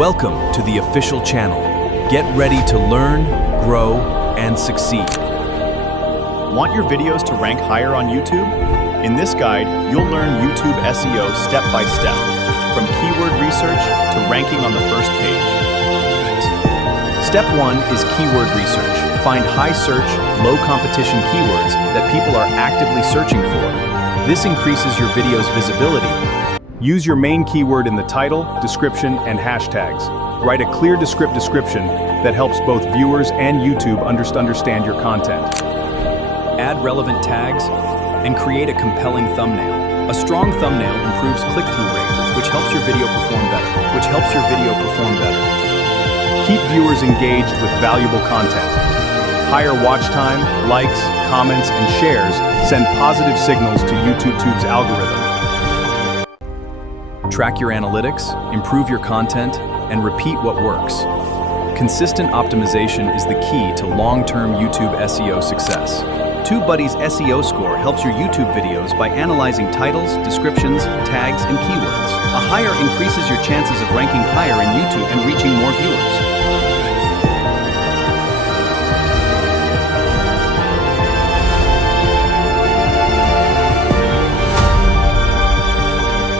Welcome to the official channel. Get ready to learn, grow, and succeed. Want your videos to rank higher on YouTube? In this guide, you'll learn YouTube SEO step by step, from keyword research to ranking on the first page. Step 1 is keyword research. Find high search, low competition keywords that people are actively searching for. This increases your video's visibility. Use your main keyword in the title, description, and hashtags. Write a clear description that helps both viewers and YouTube understand your content. Add relevant tags and create a compelling thumbnail. A strong thumbnail improves click-through rate, which helps your video perform better. Keep viewers engaged with valuable content. Higher watch time, likes, comments, and shares send positive signals to YouTube's algorithm. Track your analytics, improve your content, and repeat what works. Consistent optimization is the key to long-term YouTube SEO success. TubeBuddy's SEO Score helps your YouTube videos by analyzing titles, descriptions, tags, and keywords. A higher increases your chances of ranking higher in YouTube and reaching more viewers.